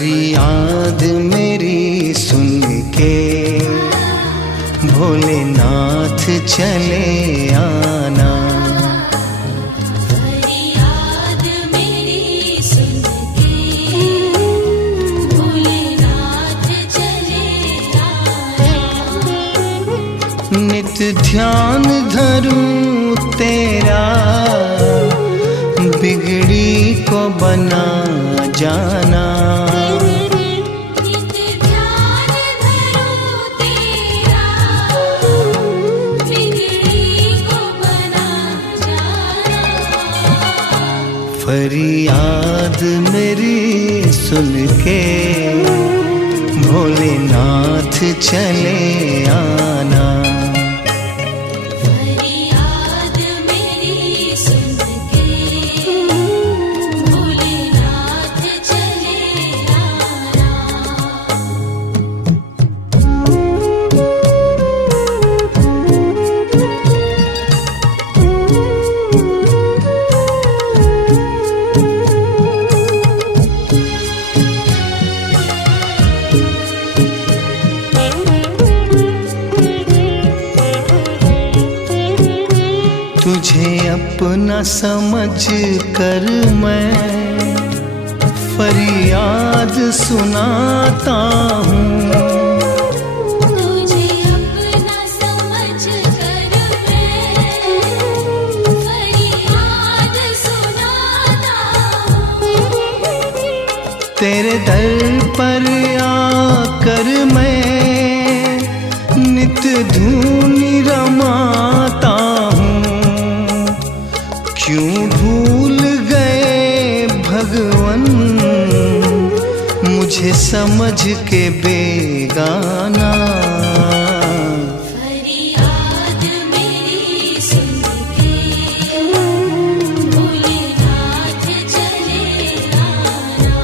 फरियाद मेरी सुन के भोलेनाथ चले आना। फरियाद मेरी सुन के भोलेनाथ चले आना। नित ध्यान धरूं तेरा बिगड़ी को बना जाना। नित ध्यान धरूं तेरा बिगड़ी को बना जाना। फरियाद मेरी सुन के भोलेनाथ चले आना। फरियाद मेरी सुन के भोलेनाथ चले आना। तुझे अपना समझ कर मैं फरियाद सुनाता हूँ। तुझे अपना समझ कर मैं फरियाद सुनाता हूँ। तेरे दर पर आकर मैं नित धून रमाता हूँ। क्यों भूल गए भगवन मुझे समझ के बेगाना। फरियाद मेरी सुन के भोलेनाथ चले आना।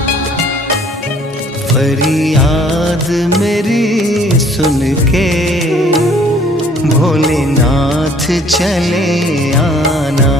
फरियाद मेरी सुन के भोलेनाथ चले आना।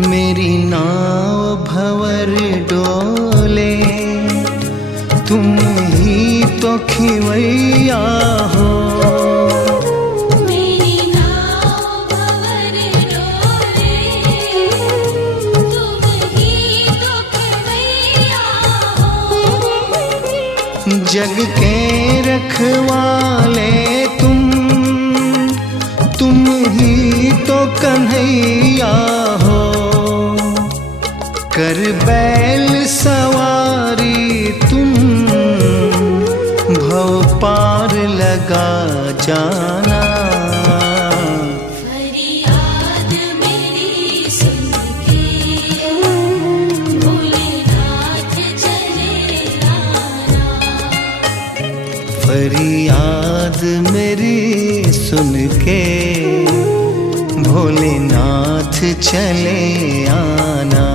मेरी नाव भंवर डोले तुम ही तो खिवैया हो। मेरी नाव भंवर डोले तुम ही तो खिवैया हो। जग के रखवाले तुम ही तो कन्हैया हो। कर बैल सवारी तुम भव पार लगा जाना। फरियाद मेरी सुन के भोलेनाथ चले आना। फरियाद मेरी सुन के भोलेनाथ चले आना।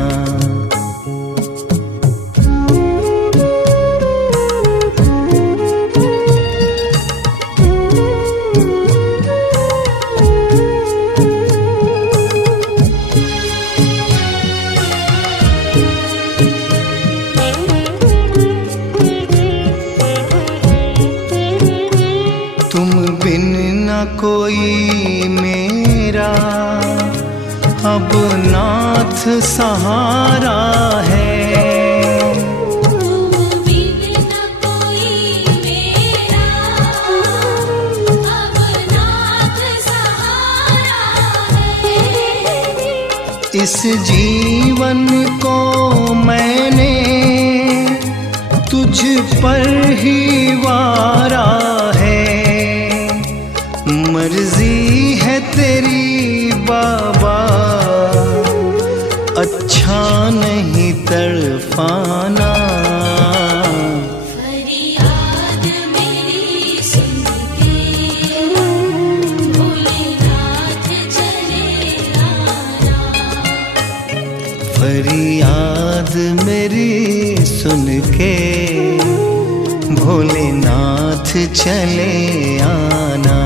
तुम बिन न कोई मेरा अब नाथ सहारा है। तुम बिन न कोई मेरा अब नाथ सहारा है। इस जीवन को मैंने तुझ पर ही वारा है। मर्जी है तेरी बाबा अच्छा नहीं तड़फाना। फरियाद मेरी सुन के भोलेनाथ चले आना। फरियाद मेरी सुन के भोलेनाथ चले आना।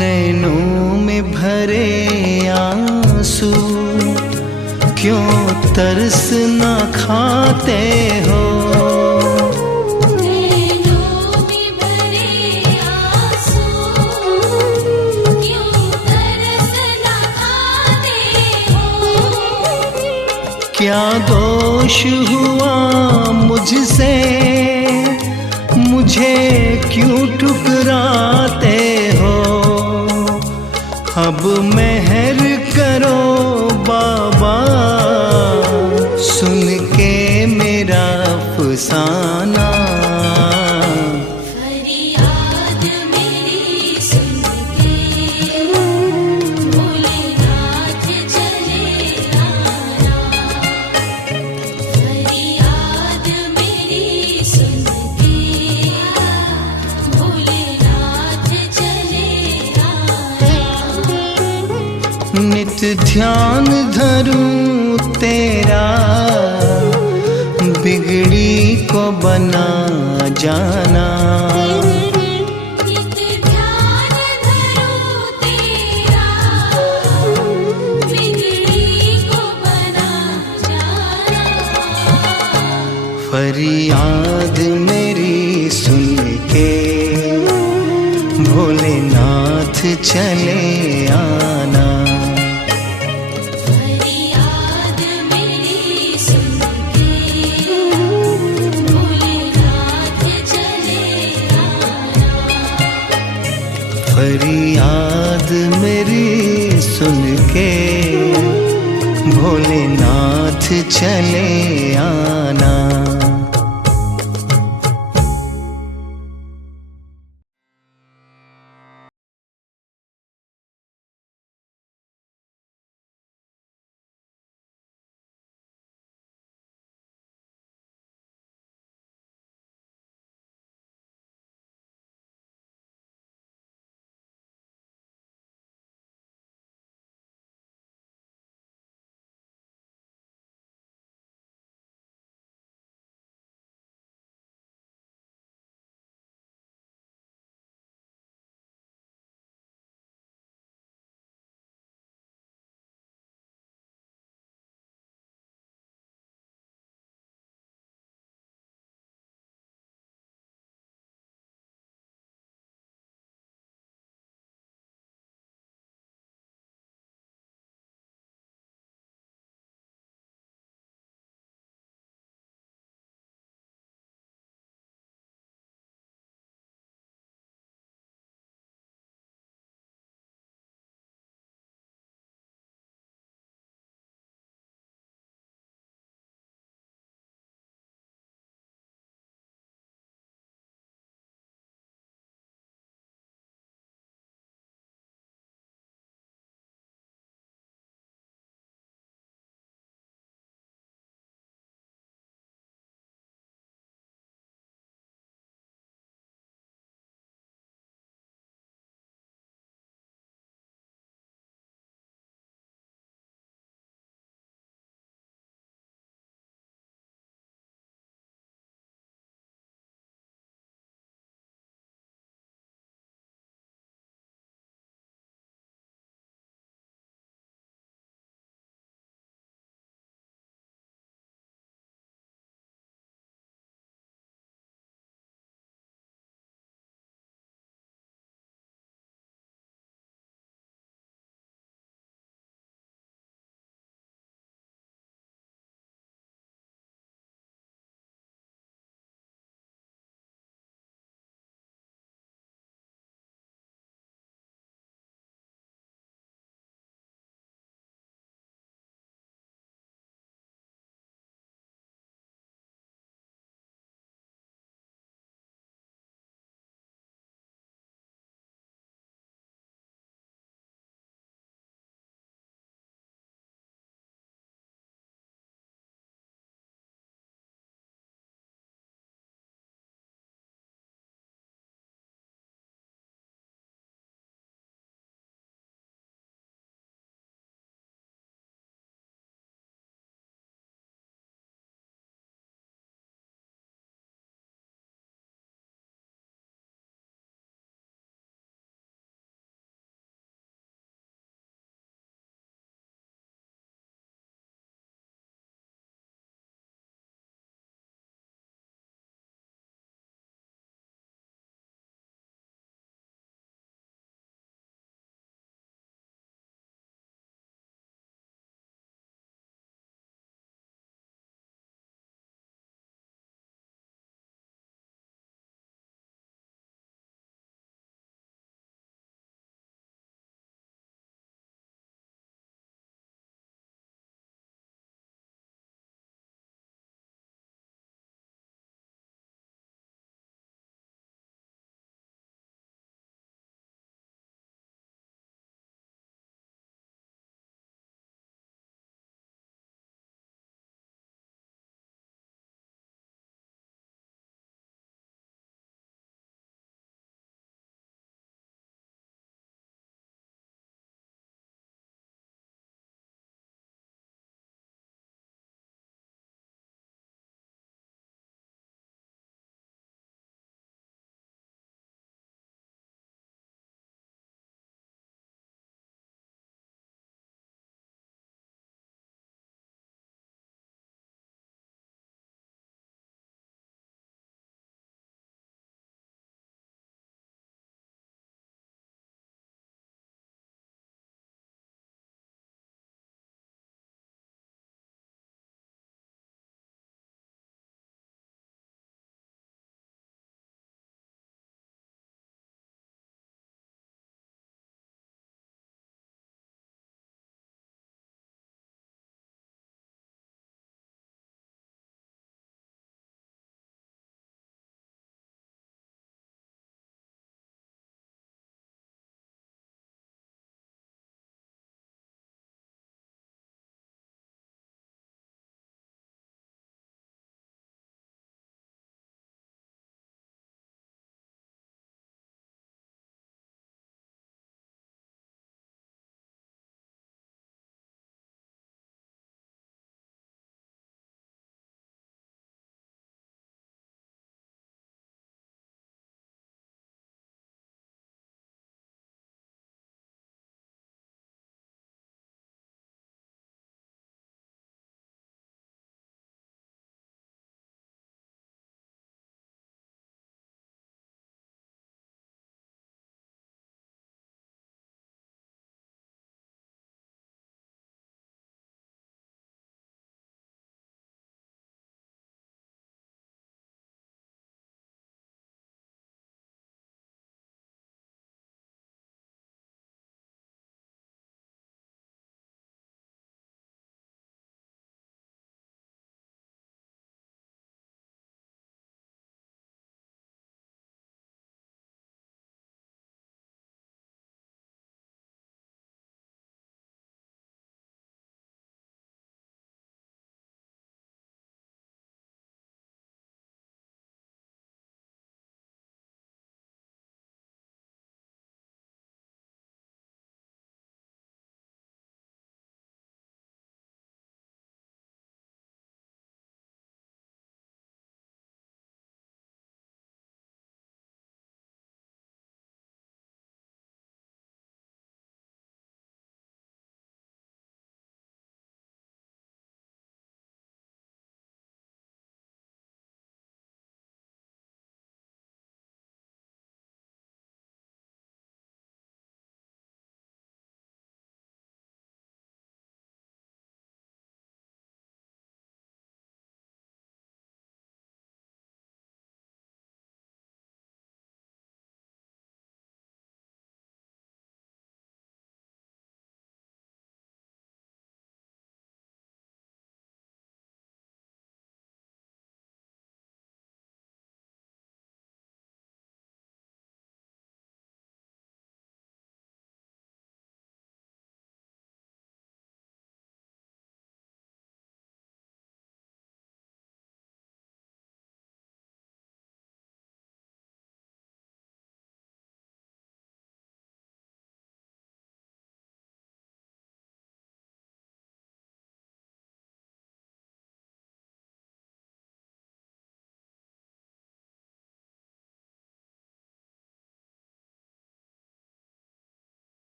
नैनों में भरे आंसू क्यों तरस ना खाते हो। नैनों में भरे आंसू क्यों तरस ना खाते हो। क्या दोष हुआ मुझसे, मुझे क्यों ठुकराते हो। अब मेहर करो बाबा, सुन के मेरा अफसाना। फरियाद मेरी सुन के भोलेनाथ चले आना। फरियाद मेरी सुन के भोलेनाथ चले आना। नित ध्यान धरूं तेरा, बिगड़ी को बना जाना। नित ध्यान धरूं तेरा, बिगड़ी को बना जाना। फरियाद मेरी सुन के भोलेनाथ चले आना। फरियाद मेरी सुन के भोलेनाथ चले आना। फरियाद मेरी सुन के भोलेनाथ चले आना।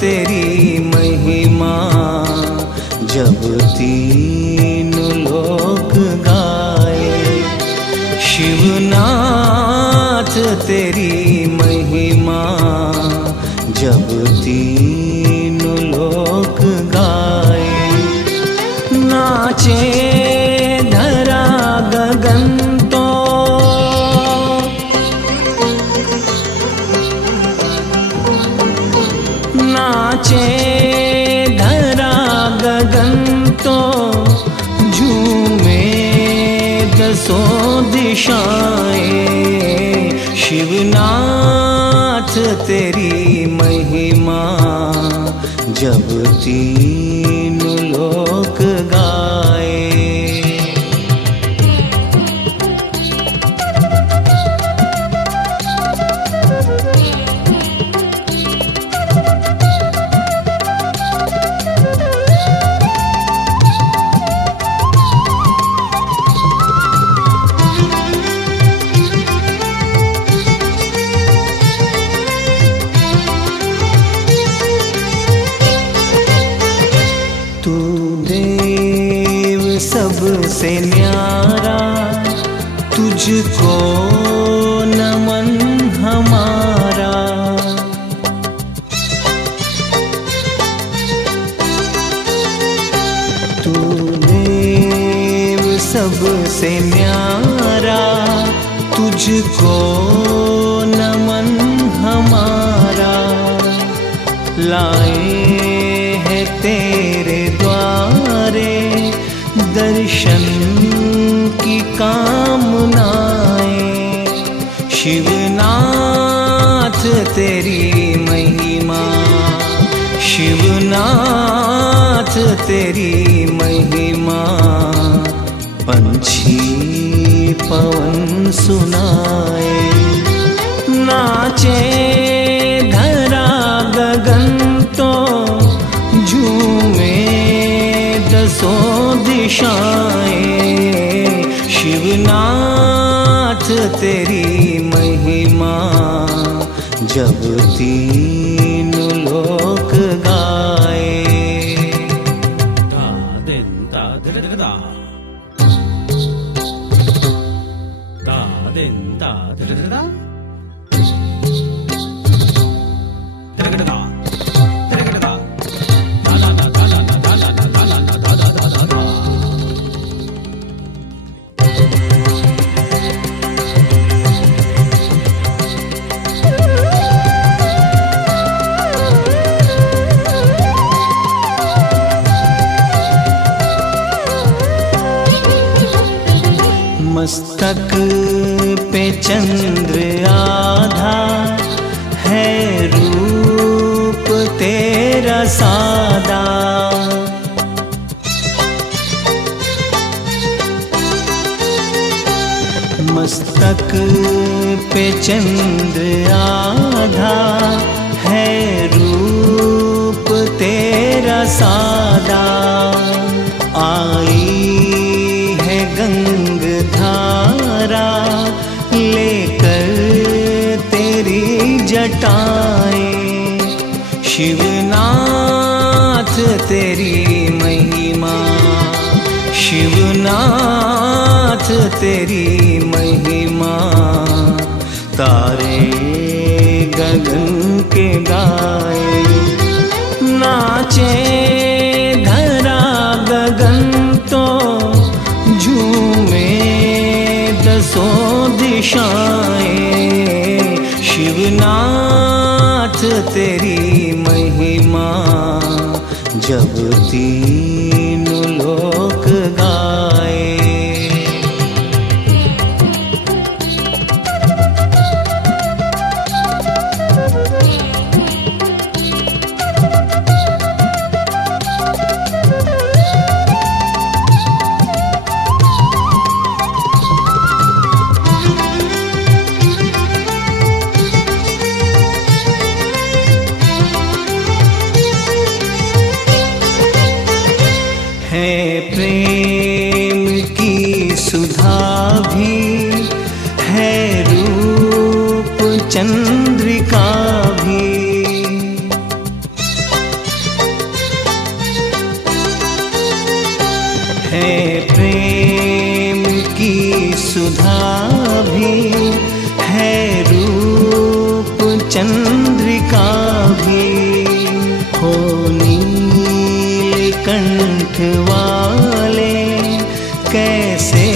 तेरी महिमा जब तीन लोक गाए। शिवनाथ तेरी महिमा जब तीन लोक गाए। नाचे धरा गगन तो नाचे धरा गगन तो झूमे दसों दिशाएं। शिवनाथ तेरी महिमा जब तीन लोक गाए। तू देव सबसे न्यारा, तुझको नमन हमारा। तू देव सबसे न्यारा, तुझको नमन हमारा। लाए हैं तेरे द्वारे दर्शन की कामनाएं। शिवनाथ तेरी महिमा, शिवनाथ तेरी महिमा। पंछी पवन सुनाए, नाचे धरा गगन तो झूमे दसों दिशाएं। शिवनाथ तेरी महिमा जब तीन लोक गाए। दा दिन दा दा दा दा दिन दा दा दा मस्तक पे चंद्र आधा है, रूप तेरा सादा। मस्तक पे चंद्र आधा है, रूप तेरा सादा। आई है गंग धारा लेकर तेरी जटाएं। शिवनाथ तेरी महिमा, शिवनाथ तेरी महिमा। तारे गगन के गाए, नाचे धरा गगन तो झूमे दसों दिशाएं। शिवनाथ तेरी महिमा जब तीन लोक गाए। है प्रेम की सुधा भी, है रूप चंद्रिका भी, हो नीलकंठ वाले कैसे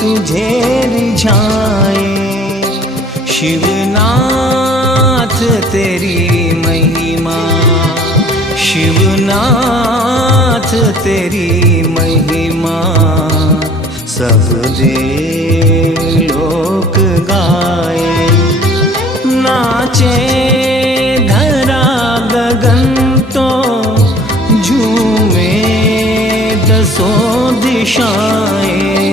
तुझे रिझाए। शिवनाथ तेरी महिमा, शिवनाथ तेरी महिमा, सब देव लोक गाए। नाचे धरा गगन तो झूमे दसों दिशाएं।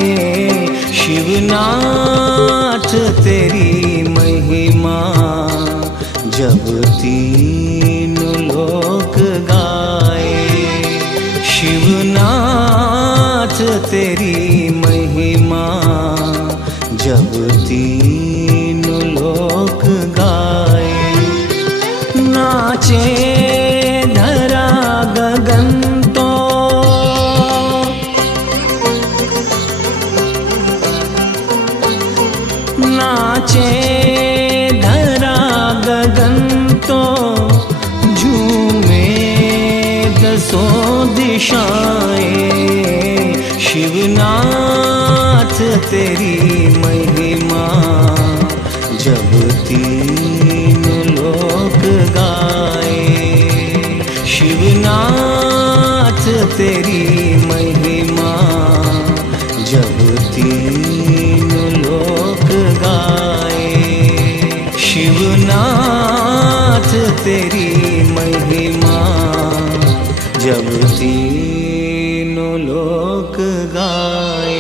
शिवनाथ तेरी महिमा, जब तीन लोक गाए। शिवनाथ तेरी महिमा, जब तीन लोक गाए। नाचे धरा गगन तो नाचे धरा गगन तो झूमे दसों दिशाएं। शिवनाथ तेरी महिमा, जब तीन लोक गाए। शिवनाथ तेरी महिमा, जब तीन लोक गाए। शिवनाथ तेरी महिमा, जब तीनों लोक गाए।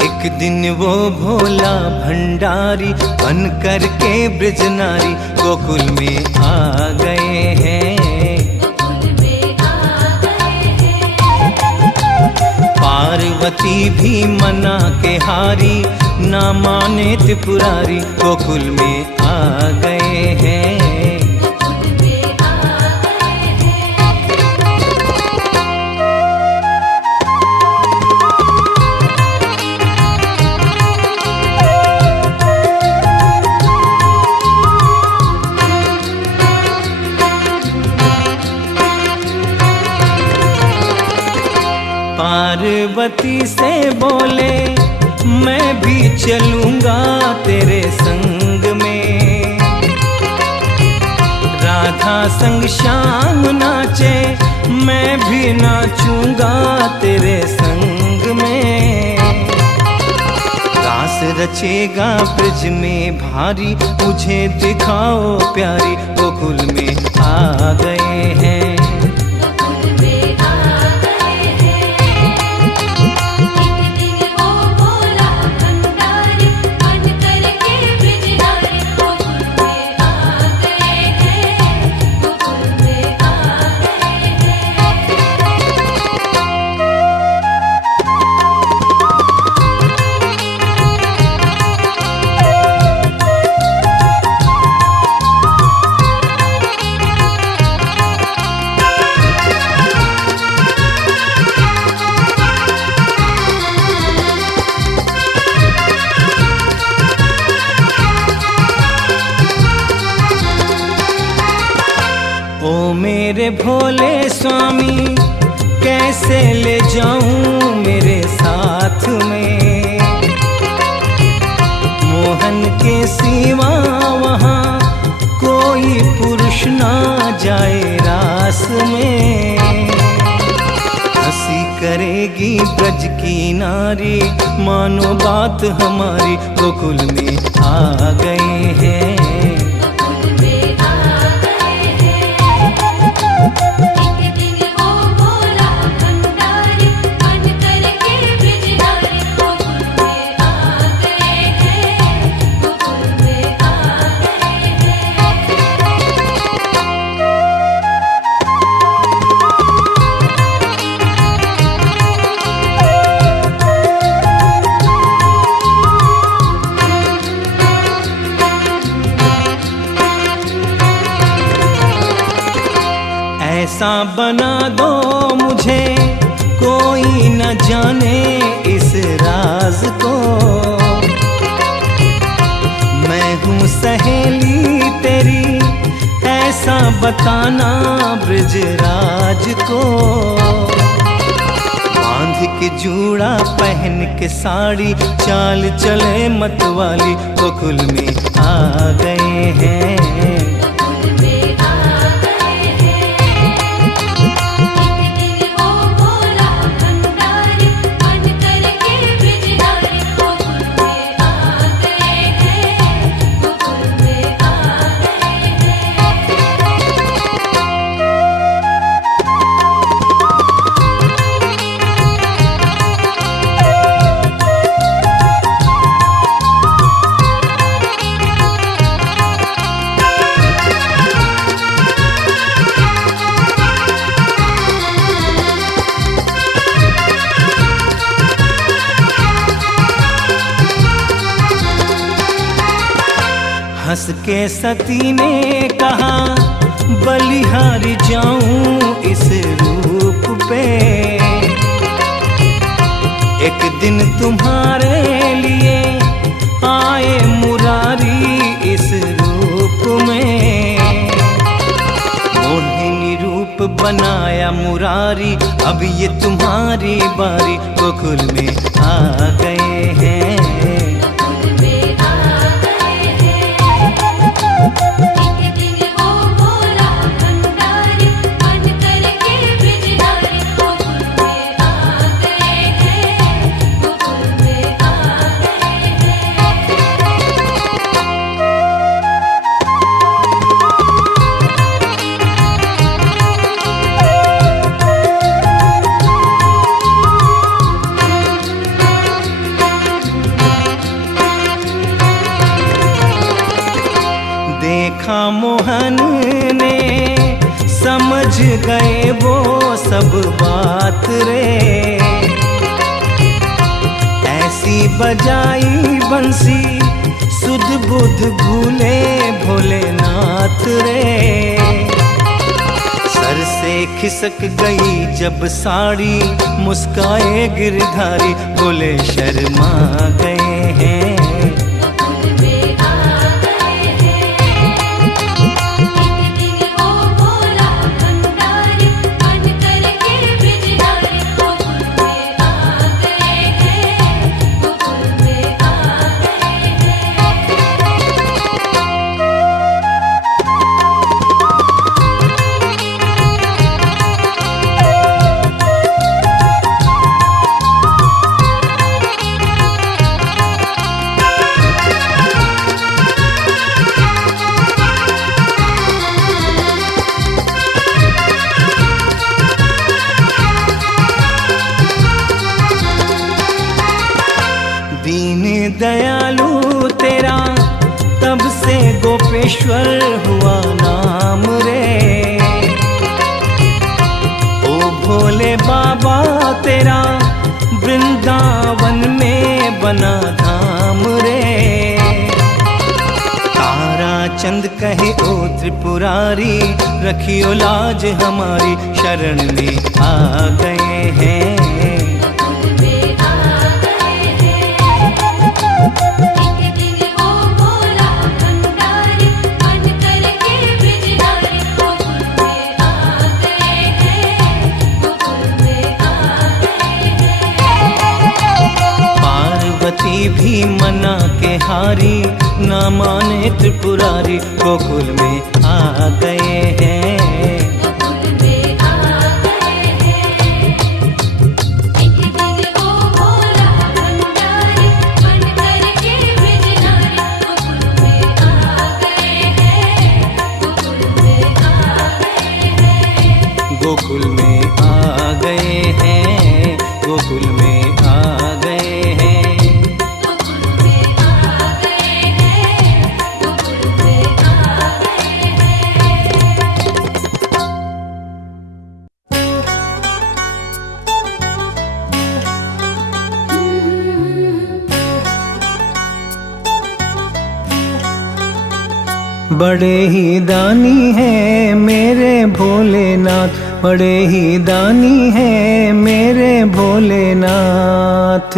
एक दिन वो भोला भंडारी बन कर के ब्रजनारी गोकुल में आ गए हैं। पार्वती भी मना के हारी, ना माने त्रिपुरारी गोकुल में आ गए हैं। पार्वती से बोले मैं भी चलूंगा तेरे संग में। राधा संग श्याम नाचे, मैं भी नाचूंगा तेरे संग में। रास रचेगा ब्रज में भारी, मुझे दिखाओ प्यारी गोकुल में आ गए हैं। मेरे भोले स्वामी कैसे ले जाऊं मेरे साथ में। मोहन के सिवा वहाँ कोई पुरुष ना जाए रास में। हंसी करेगी ब्रज की नारी, मानो बात हमारी गोकुल में आ गए हैं। ऐसा बना दो मुझे कोई न जाने इस राज को। मैं हूँ सहेली तेरी ऐसा बताना ब्रजराज को। बांध के जूड़ा पहन के साड़ी चाल चले मतवाली गोकुल में आ गए हैं। गोकुल में आ गए हैं। एक दिन वो भोला भंडारी बन करके ब्रजधारी गोकुल में आ गए हैं। गोकुल में आ गए हैं। हंस के सती ने कहा बलिहारी जाऊं इस रूप पे। एक दिन तुम्हारे लिए आए मुरारी इस रूप में। मोहिनी रूप बनाया मुरारी अब ये तुम्हारी बारी गोकुल में आ गए हैं। गोकुल में आ गए हैं। एक दिन वो भोला भंडारी बन करके ब्रजधारी गोकुल में आ गए हैं। गोकुल में आ गए हैं। देखा मोहन ने समझ गए वो सब बात रे। ऐसी बजाई बंसी सुध बुध भूले भोलेनाथ रे। सर से खिसक गई जब साड़ी मुस्काए गिरधारी बोले शर्मा गए हैं। गोकुल में आ गए हैं। एक दिन वो भोला भंडारी बन करके ब्रजधारी गोकुल में आ गए हैं। गोकुल में आ गए हैं। दीन दयालु तेरा तब से गोपेश्वर हुआ नाम रे। ओ भोले बाबा तेरा वृंदावन में बना धाम रे। तारा चंद कहे ओ त्रिपुरारी रखियो लाज हमारी शरण में आ गए हैं। गोकुल में आ गए हैं। एक दिन वो भोला भंडारी बन करके ब्रजधारी गोकुल में आ गए हैं। गोकुल में आ गए हैं। पार्वती भी मना के हारी ना माने त्रिपुरारी गोकुल में आ गए हैं। गोकुल में आ गए हैं। एक दिन वो भोला भंडारी बन करके ब्रजधारी गोकुल में आ गए हैं। गोकुल में आ गए हैं। गोकुल में आ गए हैं। गोकुल में आ गए हैं। गोकुल में आ गए हैं। गोकुल में आ गए हैं। बड़े ही दानी हैं मेरे भोलेनाथ बड़े ही दानी हैं मेरे भोलेनाथ।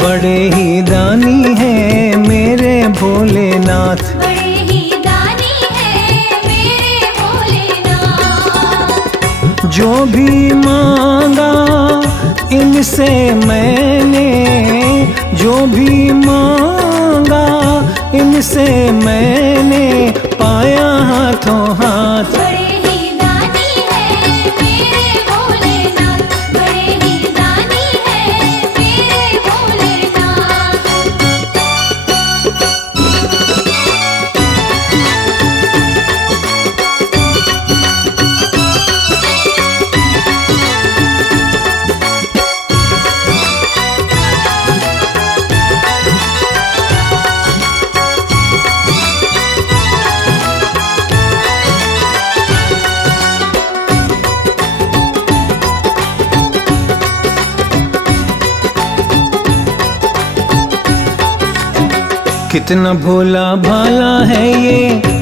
बड़े ही दानी हैं मेरे भोलेनाथ। बड़े ही दानी है मेरे भोलेनाथ। जो भी मांगा इनसे मैंने, जो भी मांगा इनसे मैंने, पाया हाथों हाथ। बड़े ही दानी है मेरे भोलेनाथ। बड़े ही दानी है मेरे भोलेनाथ। कितना भोला भाला है ये,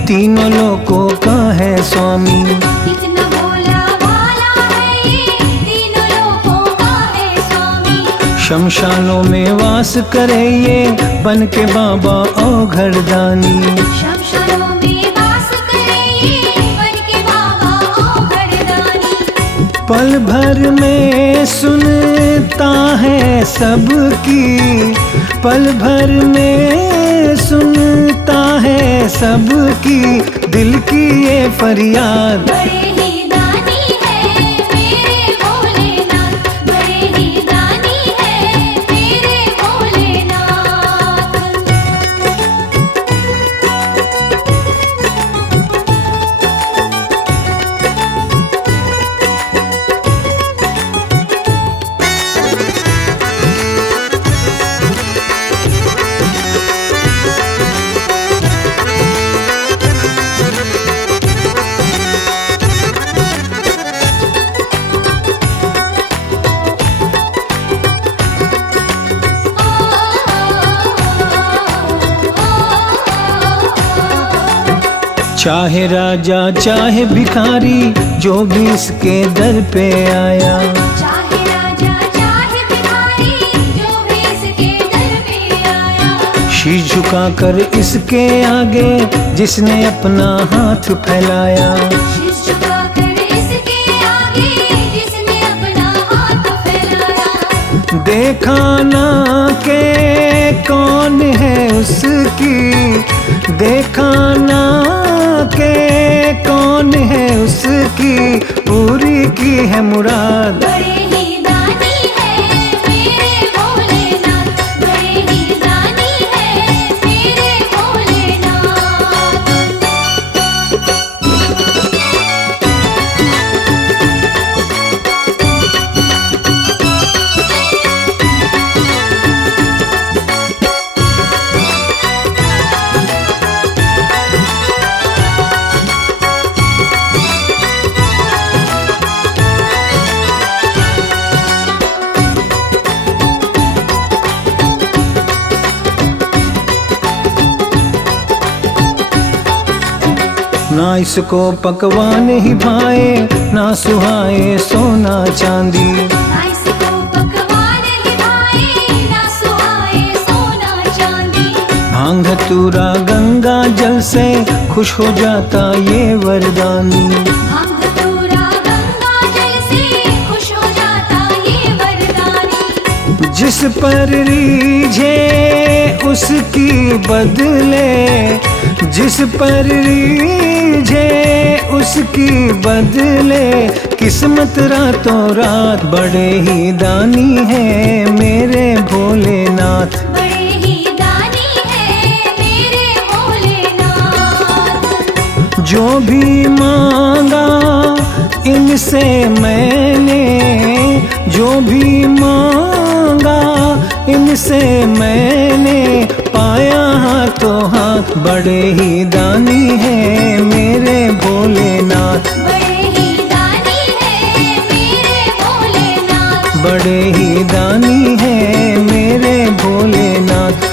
तीनों लोकों का है स्वामी। कितना भोला भाला है ये, तीनों लोकों का है स्वामी। शमशानों में वास करे ये, बन के बाबा औघड़दानी। शमशानों में वास करे ये, बन के बाबा औघड़दानी। पल भर में सुनता है सबकी, पल भर में सुनता है सबकी, दिल की ये फरियाद। बड़े ही दानी है मेरे भोलेनाथ। बड़े ही दानी है मेरे भोलेनाथ। चाहे राजा चाहे भिखारी, जो भी इसके दर पे आया। चाहे राजा चाहे भिखारी, जो भी इसके दर पे आया। शीश झुकाकर इसके आगे जिसने अपना हाथ फैलाया। शीश झुकाकर इसके आगे जिसने अपना हाथ फैलाया। देखा ना के कौन है उसकी, देखा ना के कौन है उसकी, पूरी की है मुराद। बड़े ही दानी है मेरे भोलेनाथ। बड़े ही दानी है मेरे भोलेनाथ। ना इसको पकवान ही भाए, ना सुहाए सोना चांदी। ना इसको पकवान ही भाए, ना सुहाए सोना चांदी। भांग धतूरा गंगा जल से खुश हो जाता ये वरदानी। भांग धतूरा गंगा जल से खुश हो जाता ये वरदानी। जिस पर रीझे उसकी बदले, जिस पर रीझे उसकी बदले, किस्मत रातों रात। बड़े ही दानी हैं मेरे भोलेनाथ। बड़े ही दानी है मेरे भोलेनाथ। जो भी मांगा इनसे मैंने, जो भी मांगा इनसे मैंने, पाया हाथों हाथ। बड़े ही दानी हैं मेरे भोलेनाथ, बड़े ही दानी है मेरे भोलेनाथ, बड़े ही दानी हैं मेरे भोलेनाथ।